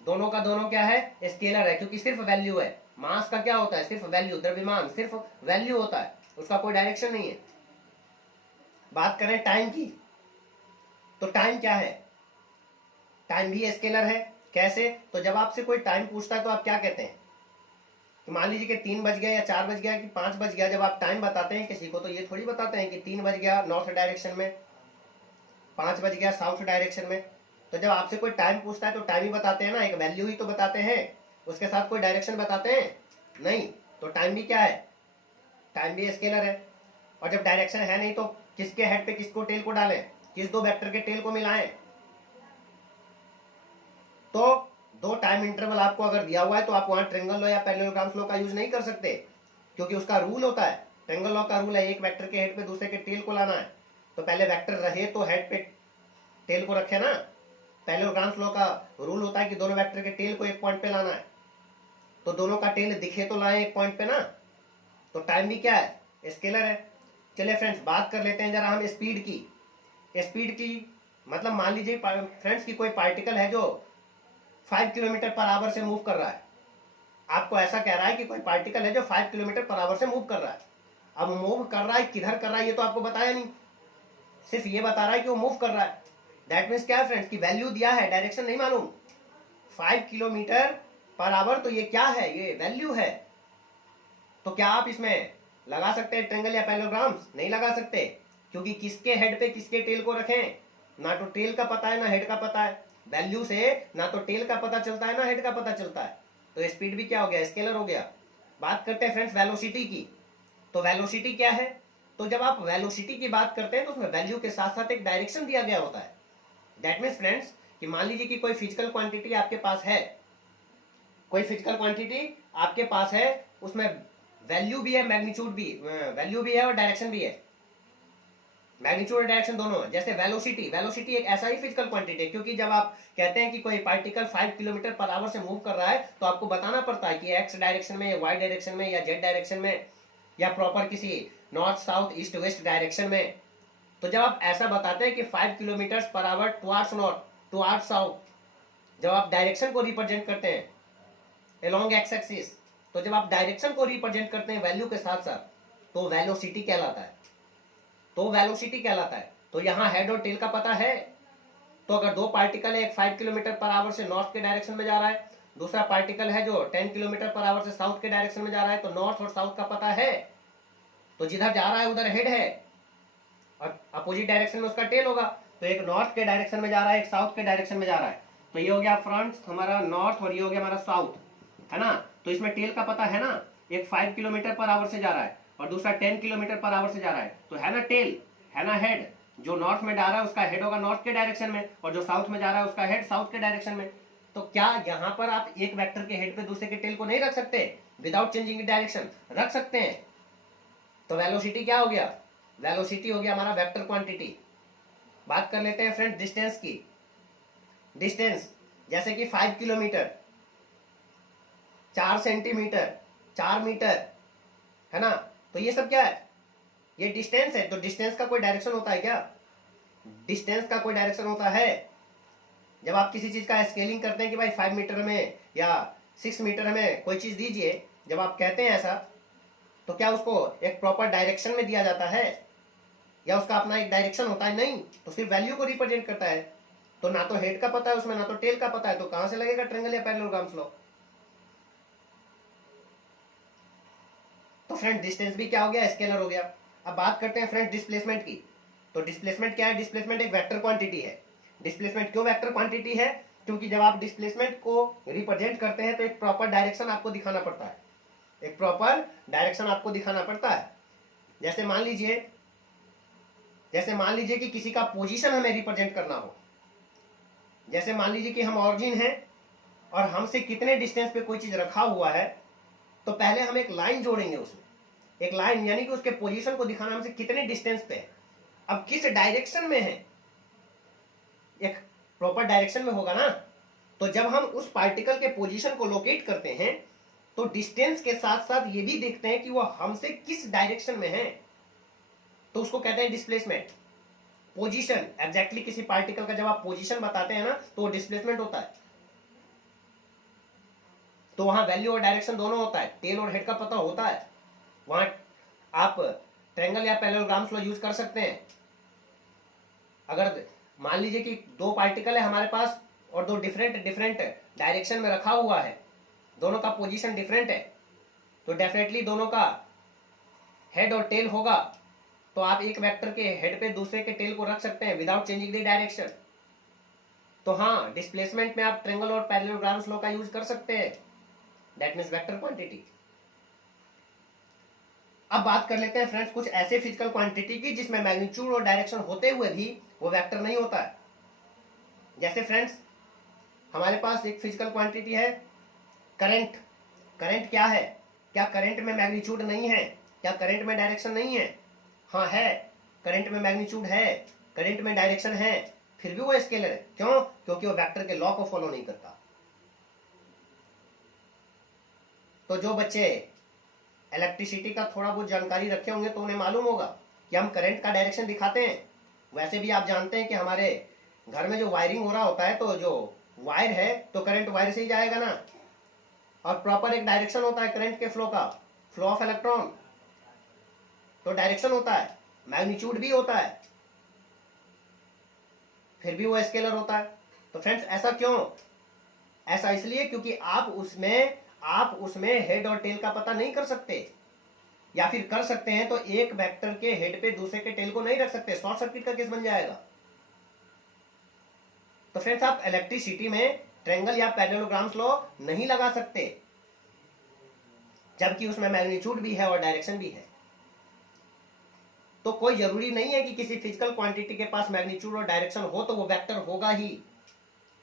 दोनों का दोनों क्या है? स्केलर है, क्योंकि सिर्फ वैल्यू है। मास का क्या होता है? सिर्फ वैल्यू, द्रव्यमान सिर्फ वैल्यू होता है, उसका कोई डायरेक्शन नहीं है। बात करें टाइम की, तो टाइम क्या है? टाइम भी स्केलर है। कैसे? तो जब आपसे कोई टाइम पूछता है तो आप क्या कहते हैं कि मान लीजिए कि 3 बज गया या 4 बज गया कि 5 बज गया, जब आप टाइम बताते हैं किसी को तो ये थोड़ी बताते हैं कि 3 बज गया नॉर्थ डायरेक्शन में, 5 बज गया साउथ डायरेक्शन में। तो जब आपसे कोई टाइम पूछता है तो टाइम ही बताते हैं ना, एक वैल्यू ही तो बताते हैं, उसके साथ कोई डायरेक्शन बताते हैं नहीं। तो टाइम भी क्या है? टाइम भी स्केलर है। और जब डायरेक्शन है नहीं तो किसके हेड पे किसको टेल को डालें, किस दो वेक्टर के टेल को मिलाएं? तो दो टाइम इंटरवल आपको अगर दिया हुआ है तो आप वहां ट्रेंगल लॉ या पैरेललोग्राम लॉ का यूज नहीं कर सकते, क्योंकि उसका रूल होता है, ट्रेंगल लॉ का रूल है एक वेक्टर के हेड पे दूसरे के टेल को लाना है। तो पहले वेक्टर रहे तो हेड पे टेल को रखे ना। पैरेललोग्राम लॉ का रूल होता है कि दोनों वेक्टर के टेल को एक पॉइंट पे लाना है, तो दोनों का टेल दिखे तो लाए एक पॉइंट पे ना। तो टाइम भी क्या है? स्केलर है। चलिए फ्रेंड्स, बात कर लेते हैं जरा हम स्पीड की। स्पीड की मतलब मान लीजिए फ्रेंड्स की कोई पार्टिकल है जो 5 किलोमीटर पर आवर से मूव कर रहा है। आपको ऐसा कह रहा है कि कोई पार्टिकल है जो 5 किलोमीटर पर आवर से मूव कर रहा है। अब मूव कर रहा है, किधर कर रहा है ये तो आपको बताया नहीं, सिर्फ ये बता रहा है कि वो मूव कर रहा है। दैट मीन्स क्या है फ्रेंड्स, की वैल्यू दिया है, डायरेक्शन नहीं मालूम। 5 किलोमीटर पर आवर, तो ये क्या है? ये वैल्यू है। तो क्या आप इसमें लगा सकते हैं ट्रेंगल या पैरेललोग्राम्स? नहीं लगा सकते, क्योंकि किसके हेड पे किसके टेल को रखें? ना तो टेल का पता है ना हेड का पता है। वैल्यू से ना तो टेल का पता चलता है ना हेड का पता चलता है। तो स्पीड भी क्या हो गया? स्केलर हो गया। बात करते हैं फ्रेंड्स वेलोसिटी की। तो वेलोसिटी क्या है? तो जब आप वेलोसिटी की बात करते हैं तो उसमें वैल्यू के साथ साथ एक डायरेक्शन दिया गया होता है। दैट मीन्स फ्रेंड्स कि मान लीजिए कि कोई फिजिकल क्वांटिटी आपके पास है, कोई फिजिकल क्वांटिटी आपके पास है, उसमें वैल्यू भी है, मैग्नीट्यूड भी, वैल्यू भी है और डायरेक्शन भी है। मैग्नीट्यूड और डायरेक्शन दोनों है। जैसे वेलोसिटी, वेलोसिटी एक ऐसा ही फिजिकल क्वांटिटी है, क्योंकि जब आप कहते हैं कि कोई पार्टिकल 5 किलोमीटर पर आवर से मूव कर रहा है तो आपको बताना पड़ता है कि एक्स डायरेक्शन में, वाई डायरेक्शन में या जेड डायरेक्शन में, या प्रॉपर किसी north south east west direction में। तो जब आप ऐसा बताते हैं कि 5 kilometre per hour towards north, towards south, जब आप डायरेक्शन को रिप्रेजेंट करते हैं अलोंग एक्स एक्सिस, तो जब आप डायरेक्शन को रिप्रेजेंट करते हैं वैल्यू के साथ साथ, तो वेलोसिटी कहलाता है। तो वेलोसिटी कहलाता है। तो यहाँ हेड और टेल का पता है। तो अगर दो पार्टिकल है, एक 5 किलोमीटर पर आवर से नॉर्थ के डायरेक्शन में जा रहा है, दूसरा पार्टिकल है जो 10 किलोमीटर पर आवर से साउथ के डायरेक्शन में जा रहा है, तो नॉर्थ और साउथ का पता है। तो जिधर जा रहा है उधर हेड है और अपोजिट डायरेक्शन में उसका टेल होगा। तो एक नॉर्थ के डायरेक्शन में जा रहा है, एक साउथ के डायरेक्शन में जा रहा है। तो ये हो गया फ्रंट हमारा नॉर्थ और ये हो गया हमारा साउथ, है ना। तो इसमें टेल का पता है ना, एक 5 किलोमीटर पर आवर से जा रहा है और दूसरा 10 किलोमीटर पर आवर से जा रहा है, तो है ना टेल, है ना हेड। जो नॉर्थ में जा रहा है उसका हेड होगा नॉर्थ के डायरेक्शन में, और जो साउथ में जा रहा है उसका हेड साउथ के डायरेक्शन में। तो क्या यहाँ पर आप एक वेक्टर के हेड पे दूसरे के टेल को नहीं रख सकते? विदाउट चेंजिंग डायरेक्शन रख सकते हैं। तो वेलोसिटी क्या हो गया? वेलोसिटी हो गया हमारा वेक्टर क्वांटिटी। बात कर लेते हैं फ्रेंड डिस्टेंस की। डिस्टेंस जैसे कि 5 किलोमीटर, 4 सेंटीमीटर, 4 मीटर, है ना। तो ये सब क्या है? ये डिस्टेंस है। तो डिस्टेंस का कोई डायरेक्शन होता है क्या? डिस्टेंस का कोई डायरेक्शन होता है? जब आप किसी चीज का स्केलिंग करते हैं कि भाई 5 मीटर में या 6 मीटर में कोई चीज दीजिए, जब आप कहते हैं ऐसा, तो क्या उसको एक प्रॉपर डायरेक्शन में दिया जाता है या उसका अपना एक डायरेक्शन होता है? नहीं, तो सिर्फ वैल्यू को रिप्रेजेंट करता है। तो ना तो हेड का पता है उसमें, ना तो टेल का पता है, तो कहां से लगेगा ट्रेंगल या पैरेललोग्राम लॉ? तो फ्रेंड डिस्टेंस भी क्या हो गया? स्केलर हो गया। अब बात करते हैं फ्रेंड डिस्प्लेसमेंट की। तो डिस्प्लेसमेंट क्या है? डिस्प्लेसमेंट एक वेक्टर क्वांटिटी है। डिस्प्लेसमेंट क्यों वेक्टर क्वांटिटी है? क्योंकि जब आप डिस्प्लेसमेंट को रिप्रेजेंट करते हैं तो एक प्रॉपर डायरेक्शन आपको दिखाना पड़ता है, एक प्रॉपर डायरेक्शन आपको दिखाना पड़ता है। जैसे मान लीजिए कि किसी का पोजीशन हमें रिप्रेजेंट करना हो। जैसे मान लीजिए कि हम ऑरिजिन हैं और हमसे कितने डिस्टेंस पे कोई चीज रखा हुआ है, तो पहले हम एक लाइन जोड़ेंगे उसमें, एक लाइन यानी कि उसके पोजीशन को दिखाना हमसे कितने डिस्टेंस पे है, अब किस डायरेक्शन में है, एक प्रॉपर डायरेक्शन में होगा ना। तो जब हम उस पार्टिकल के पोजीशन को लोकेट करते हैं तो डिस्टेंस के साथ साथ ये भी देखते हैं कि वो हमसे किस डायरेक्शन में है, तो उसको कहते हैं डिस्प्लेसमेंट। पोजीशन एग्जैक्टली किसी पार्टिकल का जब आप पोजीशन बताते हैं ना तो वो डिस्प्लेसमेंट होता है। तो वहां वैल्यू और डायरेक्शन दोनों होता है, टेल और हेड का पता होता है। वहां आप ट्रायंगल या पैरेललोग्राम्स लो यूज कर सकते हैं। अगर मान लीजिए कि दो पार्टिकल है हमारे पास और दो डिफरेंट डिफरेंट डायरेक्शन में रखा हुआ है, दोनों का पोजीशन डिफरेंट है, तो डेफिनेटली दोनों का हेड और टेल होगा। तो आप एक वेक्टर के हेड पे दूसरे के टेल को रख सकते हैं विदाउट चेंजिंग द डायरेक्शन। तो हाँ, डिस्प्लेसमेंट में आप ट्रायंगल और पैरेललोग्राम्स लॉ का यूज कर सकते हैं, दैट मीन्स वेक्टर क्वांटिटी। अब बात कर लेते हैं फ्रेंड्स कुछ ऐसे फिजिकल क्वांटिटी की जिसमें मैग्नीट्यूड और डायरेक्शन होते हुए भी वो वेक्टर नहीं होता है। जैसे फ्रेंड्स हमारे पास एक फिजिकल क्वांटिटी है करंट। करंट क्या है? क्या करंट में मैग्नीट्यूड नहीं है? क्या करंट में डायरेक्शन नहीं है? हाँ है, करंट में मैग्नीट्यूड है, करंट में डायरेक्शन है, फिर भी वो स्केलर है। क्यों? क्योंकि वो वेक्टर के लॉ को फॉलो नहीं करता। तो जो बच्चे इलेक्ट्रिसिटी का थोड़ा बहुत जानकारी रखे होंगे तो उन्हें मालूम होगा कि हम करंट का डायरेक्शन दिखाते हैं। वैसे भी आप जानते हैं कि हमारे घर में जो वायरिंग हो रहा होता है तो जो वायर है तो करंट वायर से ही जाएगा ना, और प्रॉपर एक डायरेक्शन होता है करंट के फ्लो का, फ्लो ऑफ इलेक्ट्रॉन, तो डायरेक्शन होता है, मैग्नीट्यूड भी होता है, फिर भी वो स्केलर होता है। तो फ्रेंड्स ऐसा क्यों? ऐसा इसलिए क्योंकि आप उसमें हेड और टेल का पता नहीं कर सकते, या फिर कर सकते हैं तो एक वेक्टर के हेड पे दूसरे के टेल को नहीं रख सकते, शॉर्ट सर्किट का केस बन जाएगा। तो फ्रेंड्स आप इलेक्ट्रिसिटी में ट्रायंगल या पैरेललोग्राम्स लॉ नहीं लगा सकते, जबकि उसमें मैग्नीट्यूड भी है और डायरेक्शन भी है। तो कोई जरूरी नहीं है कि किसी फिजिकल क्वांटिटी के पास मैग्नीट्यूड और डायरेक्शन हो तो वो वेक्टर होगा ही,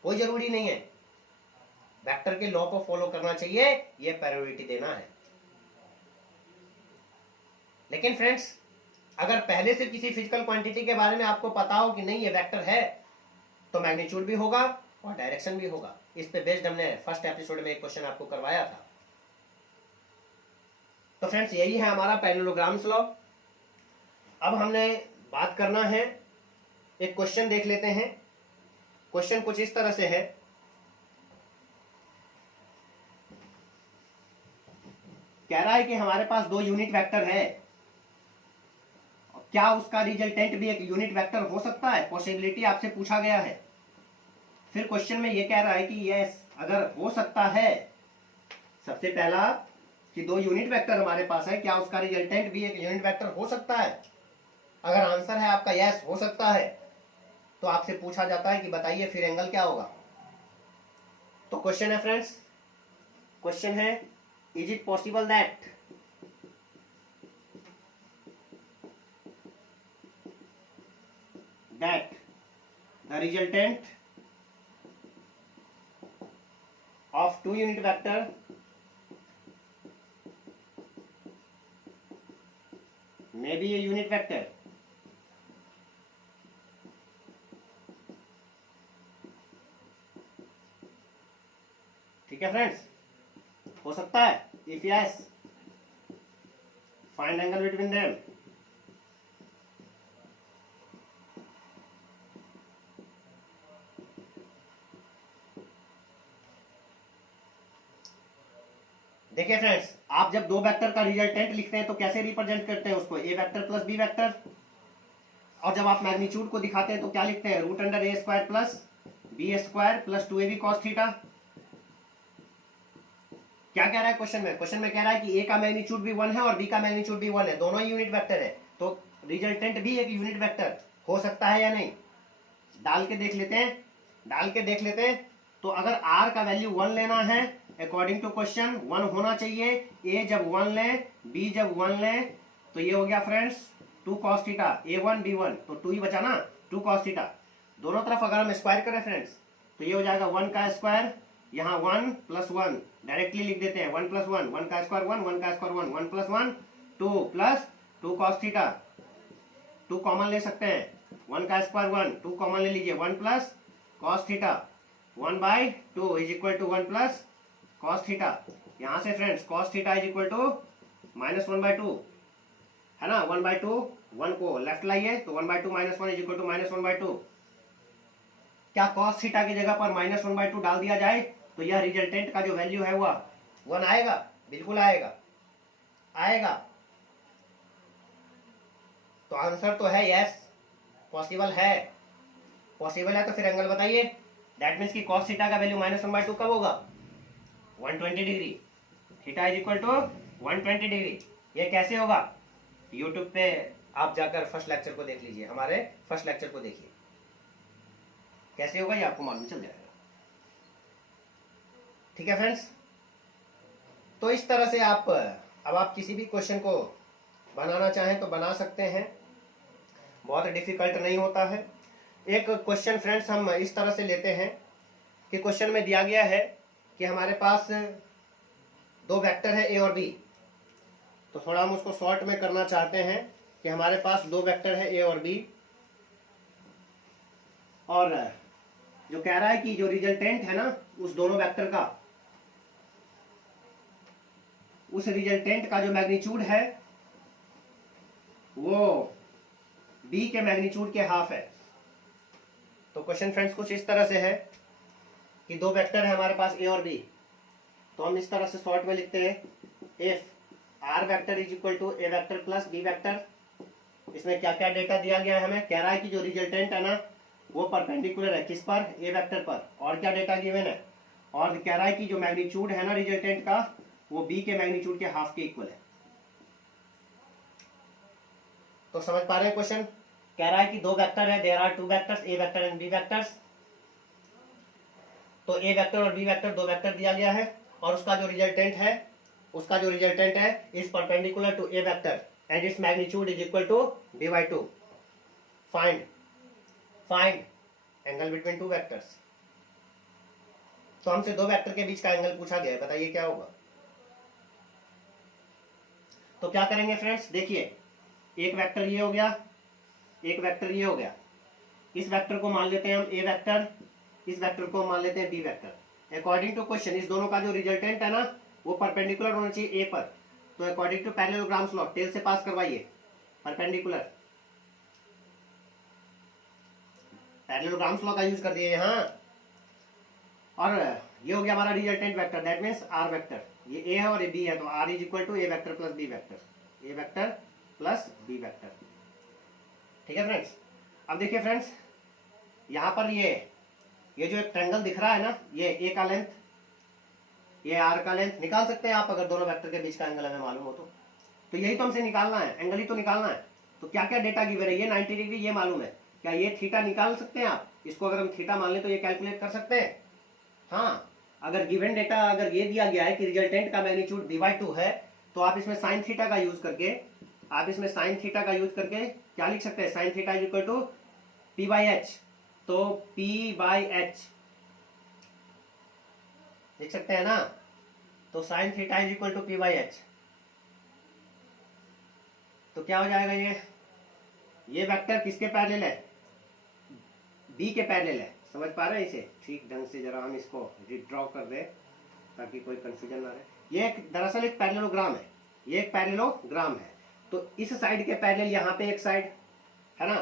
कोई जरूरी नहीं है। वेक्टर के लॉ को फॉलो करना चाहिए, ये प्रायोरिटी देना है। लेकिन फ्रेंड्स अगर पहले से किसी फिजिकल क्वांटिटी के बारे में आपको पता हो कि नहीं ये वेक्टर है, तो मैग्नीट्यूड भी होगा और डायरेक्शन भी होगा। इस पे बेस्ड हमने फर्स्ट एपिसोड में एक क्वेश्चन आपको करवाया था। तो फ्रेंड्स यही है हमारा पैरेललोग्राम्स लॉ। अब हमने बात करना है, एक क्वेश्चन देख लेते हैं। क्वेश्चन कुछ इस तरह से है, कह रहा है कि हमारे पास दो यूनिट वेक्टर है, क्या उसका रिजल्टेंट भी एक यूनिट वेक्टर हो सकता है? पॉसिबिलिटी आपसे पूछा गया है। फिर क्वेश्चन में ये कह रहा है कि यस अगर हो सकता है, सबसे पहला कि दो यूनिट वेक्टर हमारे पास है, क्या उसका रिजल्टेंट भी एक यूनिट वेक्टर हो सकता है? अगर आंसर है आपका यस हो सकता है, तो आपसे पूछा जाता है कि बताइए फिर एंगल क्या होगा। तो क्वेश्चन है फ्रेंड्स, क्वेश्चन है is it possible that the resultant of two unit vector may be a unit vector? ठीक है फ्रेंड्स, हो सकता है? If yes find angle between them. देखिए फ्रेंड्स, आप जब दो वेक्टर का रिजल्टेंट लिखते हैं तो कैसे रिप्रेजेंट करते हैं उसको? ए वेक्टर प्लस बी वेक्टर। और जब आप मैग्नीट्यूड को दिखाते हैं तो क्या लिखते हैं? Root under a square plus b square plus 2ab cos theta. क्या कह रहा है क्वेश्चन में? क्वेश्चन में कह रहा है कि ए का मैग्नीट्यूड भी 1 है और बी का मैग्नीट्यूड भी 1 है, दोनों ही यूनिट वेक्टर है, तो रिजल्टेंट भी एक यूनिट वेक्टर हो सकता है या नहीं? डाल के देख लेते हैं, डाल के देख लेते हैं। तो अगर आर का वैल्यू 1 लेना है, अकॉर्डिंग टू क्वेश्चन 1 होना चाहिए। ए जब 1 ले, बी जब 1 ले, तो ये हो गया friends 2 cos theta, a1 b1, तो 2 ही बचा ना, 2 cos थीटा। दोनों तरफ अगर हम स्क्वायर करें फ्रेंड्स तो ये हो जाएगा 1 का स्क्वायर यहाँ 1 + 1 डायरेक्टली लिख देते हैं, 1 + 1, 1 का स्क्वायर 1, 1 का square 1, 1 + 1 2 plus 2 cos theta, 2 common ले सकते हैं, 1 का स्क्वायर 1, 2 कॉमन ले लीजिए, 1 plus cos theta 1/2 is equal to 1 plus cos theta. यहाँ से friends cos theta is equal to -1/2 है ना, 1/2, 1 को लेफ्ट लाइए तो 1/2 - 1 इज इक्वल टू -1/2। क्या cos थीटा की जगह पर -1/2 डाल दिया जाए तो यह रिजल्टेंट का जो वैल्यू है वह 1 आएगा? बिल्कुल आएगा, आएगा। तो आंसर तो है यस, पॉसिबल है, पॉसिबल है। तो फिर एंगल बताइए, दैट मीन्स कि cos थीटा का वैल्यू -1/2 कब होगा? 120 degree. Theta is equal to 120 degree. ये कैसे होगा? यूट्यूब पे आप जाकर फर्स्ट लेक्चर को देख लीजिए, हमारे फर्स्ट लेक्चर को देखिए, कैसे होगा ये आपको मालूम चल जाएगा। ठीक है फ्रेंड्स, तो इस तरह से आप अब आप किसी भी क्वेश्चन को बनाना चाहें तो बना सकते हैं, बहुत डिफिकल्ट नहीं होता है। एक क्वेश्चन फ्रेंड्स हम इस तरह से लेते हैं कि क्वेश्चन में दिया गया है कि हमारे पास दो वेक्टर है ए और बी, तो थोड़ा हम उसको शॉर्ट में करना चाहते हैं कि हमारे पास दो वेक्टर है ए और बी, और जो कह रहा है कि जो रिजल्टेंट है ना उस दोनों वेक्टर का, उस रिजल्टेंट का जो मैग्नीट्यूड है वो बी के मैग्नीट्यूड के हाफ है। तो क्वेश्चन फ्रेंड्स कुछ इस तरह से है कि दो वेक्टर है हमारे पास ए और बी, तो हम इस तरह से शॉर्ट में लिखते हैं if R vector is equal to A vector plus B vector. इसमें क्या क्या डेटा दिया गया है, हमें कह रहा है कि जो रिजल्टेंट है ना वो परपेंडिकुलर है किस पर? ए वेक्टर पर। और क्या डेटा गिवन है? और कह रहा है कि जो मैग्नीट्यूड है ना रिजल्टेंट का वो बी के मैग्नीट्यूड के हाफ के इक्वल है। तो समझ पा रहे हैं क्वेश्चन? कह रहा है कि दो वेक्टर है, there are two vectors A vector and B vectors. तो ए वेक्टर और बी वेक्टर दो वेक्टर दिया गया है, और उसका जो रिजल्टेंट है is perpendicular to A vector and its magnitude is equal to b/2। Find angle between two vectors. तो हमसे दो वेक्टर के बीच का एंगल पूछा गया है, बताइए क्या होगा? तो क्या करेंगे फ्रेंड्स, देखिए एक वेक्टर ये हो गया, एक वेक्टर ये हो गया। इस वेक्टर को मान लेते हैं हम ए वेक्टर, इस वेक्टर को मान लेते हैं B vector. According to question इस दोनों का जो रिजल्टेंट है ना वो परपेंडिकुलर होना चाहिए ए पर। तो according to parallelogram's law, tail से पास करवाइए, परपेंडिकुलर पैरेललोग्राम्स लॉ का यूज कर दिए यहाँ। और ये हो गया हमारा resultant vector, that means R vector. ये ए है और ये बी है, तो R is equal to A vector plus B vector, A vector plus B vector. ठीक है फ्रेंड्स, अब देखिए फ्रेंड्स यहाँ पर ये जो एक ट्रायंगल दिख रहा है ना, ये ए का लेंथ, ये आर का लेंथ निकाल सकते हैं आप अगर दोनों वेक्टर के बीच का एंगल हमें मालूम हो तो यही तो हमसे निकालना है, एंगल ही तो निकालना है। तो क्या क्या डेटा गिवन है, ये 90 डिग्री ये मालूम है, क्या ये थीटा निकाल सकते हैं आप? इसको अगर हम थीटा मान लें तो ये कैलकुलेट कर सकते हैं। हाँ, अगर गिवन डेटा अगर ये दिया गया है कि रिजल्टेंट का मैग्नीट्यूड b/2 है, तो आप इसमें साइन थीटा का यूज करके क्या लिख सकते हैं? Sine theta is equal to p/h। तो p/h लिख सकते हैं ना, तो sine theta is equal to p/h। तो क्या हो जाएगा, ये वेक्टर किसके पैरेलल है? बी के पैरेलल है। समझ पा रहे हैं इसे? ठीक ढंग से जरा हम इसको रिड्रॉ कर दें ताकि कोई कंफ्यूजन ना रहे। ये दरअसल एक पैरेललोग्राम है, ये एक पैरेललोग्राम है। तो इस साइड के पैरेलल यहाँ पे एक साइड है ना,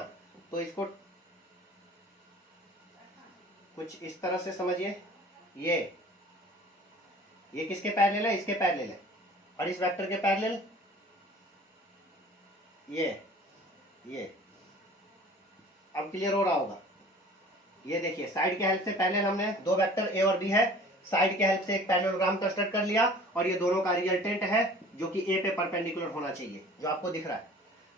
तो इसको कुछ इस तरह से समझिए, ये किसके पैरेलल है? इसके पैरेलल है। और इस वेक्टर के पैरेलल ये अब क्लियर हो रहा होगा। ये देखिए साइड के हेल्प से पहले हमने दो वेक्टर ए और बी है, साइड के हेल्प से एक पैरेललोग्राम कंस्ट्रक्ट कर लिया, और ये दोनों का रिजल्टेंट है जो कि ए पे परपेंडिकुलर होना चाहिए, जो आपको दिख रहा है।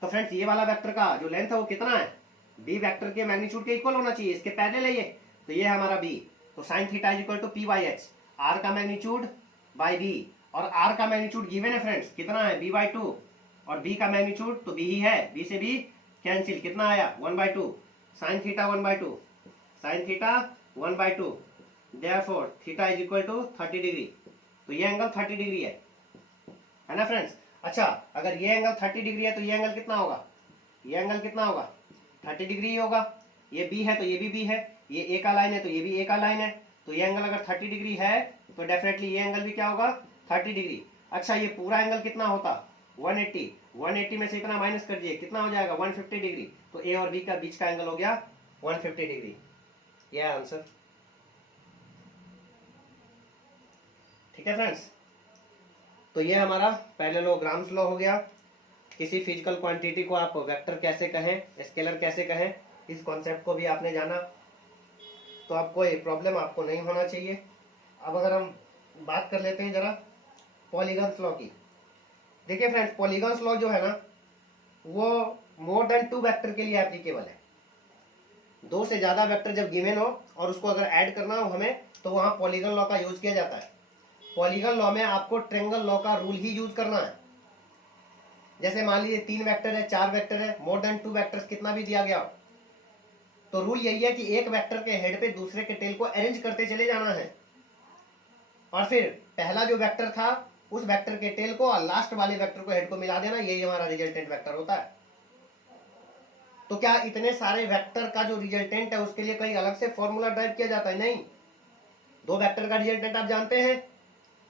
तो फ्रेंड्स ये वाला वेक्टर का जो लेंथ है वो कितना है? बी वेक्टर के मैग्नीट्यूड के इक्वल होना चाहिए, इसके पैरेलल है ये, तो ये है हमारा बी। तो sine theta is equal to p/h, R का मैग्नीट्यूड बाई बी, और आर का मैग्नीट्यूड गिवन है फ्रेंड्स कितना है? b/2, और बी का मैग्नीट्यूड तो बी ही है, बी से बी कैंसिल, कितना आया? 1/2, sine theta 1/2, sine theta 1/2। Therefore theta is equal to 30 degree. तो ये एंगल 30 डिग्री है ना फ्रेंड्स। अच्छा, अगर ये एंगल 30 डिग्री है तो ये एंगल कितना होगा, ये एंगल कितना होगा, 30 डिग्री ही होगा। ये बी है तो ये भी है, ये ए का लाइन है तो ये भी ए का लाइन है। तो ये एंगल अगर 30 डिग्री है तो डेफिनेटली ये एंगल भी क्या होगा, 30 डिग्री। अच्छा, ये पूरा एंगल कितना होता, 180। 180 में से इतना माइनस कर दिए, कितना हो जाएगा, 150 डिग्री। तो ए और बी का बीच का एंगल हो गया 150 डिग्री। यह आंसर। ठीक है फ्रेंड्स, तो ये हमारा पैरेललोग्राम्स लॉ हो गया। किसी फिजिकल क्वांटिटी को आप वेक्टर कैसे कहें, स्केलर कैसे कहें, इस कॉन्सेप्ट को भी आपने जाना, तो आपको ये प्रॉब्लम आपको नहीं होना चाहिए। अब अगर हम बात कर लेते हैं जरा पॉलीगन्स लॉ की। देखिए फ्रेंड्स, पॉलीगन्स लॉ जो है ना वो मोर देन 2 वेक्टर के लिए एप्लीकेबल है। 2 से ज्यादा वेक्टर जब गिवन हो और उसको अगर ऐड करना हो हमें, तो वहां पॉलीगन लॉ का यूज किया जाता है। पॉलीगन लॉ में आपको ट्रायंगल लॉ का रूल ही यूज करना है। जैसे मान लीजिए 3 वेक्टर है, 4 वेक्टर है, मोर देन 2 वेक्टर्स कितना भी दिया गया हो, तो रूल यही है कि एक वेक्टर के हेड पे दूसरे के टेल को अरेंज करते चले जाना है, और फिर पहला जो वेक्टर था उस वेक्टर के टेल को और लास्ट वाले वेक्टर को हेड को मिला देना, यही हमारा रिजल्टेंट वेक्टर होता है। तो क्या इतने सारे वेक्टर का जो रिजल्टेंट है उसके लिए कहीं अलग से फॉर्मूला ड्राइव किया जाता है? नहीं। 2 वेक्टर का रिजल्टेंट आप जानते हैं,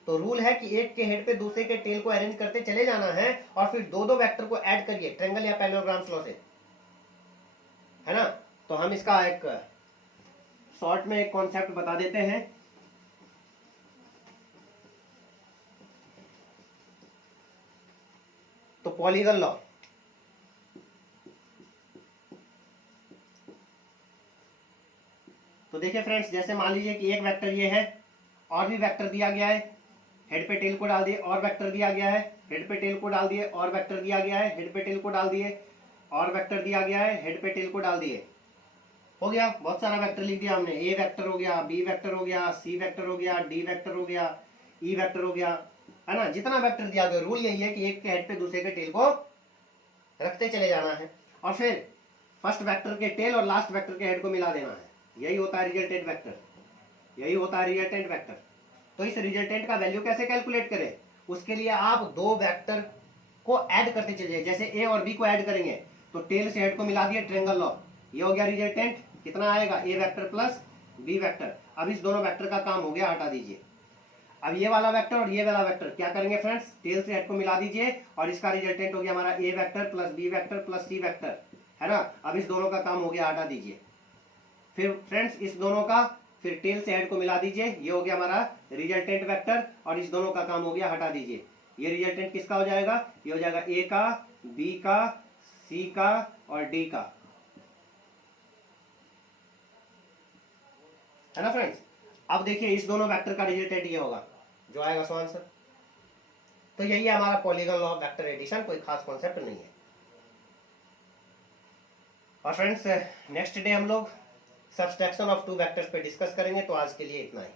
तो रूल है कि एक के हेड पे दूसरे के टेल को अरेंज करते चले जाना है, और फिर 2 वेक्टर को ऐड करिए ट्रायंगल या पैरेललोग्राम्स लॉ से, है ना। तो हम इसका एक शॉर्ट में एक कॉन्सेप्ट बता देते हैं। तो पॉलीगन लॉ, तो देखिए फ्रेंड्स, जैसे मान लीजिए कि एक वेक्टर ये है और भी वेक्टर दिया गया है, हेड पे टेल को डाल दिए, और वेक्टर दिया गया है, हेड पे टेल को डाल दिए, और वेक्टर दिया गया है, हेड पे टेल को डाल दिए, और वेक्टर दिया गया है, हेड पे टेल को डाल दिए। हो गया, बहुत सारा वेक्टर लिख दिया हमने। ए वेक्टर हो गया, बी वेक्टर हो गया, सी वेक्टर हो गया, डी वेक्टर हो गया, ई वेक्टर हो गया, है ना। जितना वेक्टर दिया गया, रूल यही है कि एक के हेड पे दूसरे के टेल को रखते चले जाना है, और फिर फर्स्ट वेक्टर के टेल और लास्ट वेक्टर के हेड को मिला देना है। यही होता है रिजल्टेंट वेक्टर, यही होता है रिजल्टेंट वेक्टर। तो इस रिजल्टेंट का वैल्यू कैसे कैलकुलेट करें, उसके लिए आप 2 वेक्टर को ऐड करते चलिए। जैसे ए और बी को ऐड करेंगे तो टेल से हेड को मिला दिए, ट्रायंगल लॉ, ये हो गया रिजल्टेंट। कितना आएगा, ए वेक्टर प्लस बी वेक्टर। अब इस दोनों वेक्टर का काम हो गया, हटा दीजिए। अब ये वाला वेक्टर और ये वाला वेक्टर क्या करेंगे फ्रेंड्स, टेल से हेड को मिला दीजिए, और इसका रिजल्टेंट हो गया हमारा a vector plus B vector plus c vector, है ना। अब इस दोनों का काम हो गया, हटा दीजिए। फिर फ्रेंड्स इस दोनों का फिर टेल से हेड को मिला दीजिए, ये हो गया हमारा रिजल्टेंट वेक्टर, और इस दोनों का काम हो गया, हटा दीजिए। ये रिजल्टेंट किसका हो जाएगा, ये हो जाएगा ए का, बी का, सी का और डी का, है ना फ्रेंड्स। अब देखिए इस दोनों वेक्टर का रिजल्टेंट ये होगा, जो आएगा सो आंसर। तो यही है हमारा polygon law of vector addition, कोई खास कॉन्सेप्ट नहीं है। और फ्रेंड्स नेक्स्ट डे हम लोग सब्सट्रैक्शन ऑफ 2 वेक्टर्स पे डिस्कस करेंगे। तो आज के लिए इतना ही।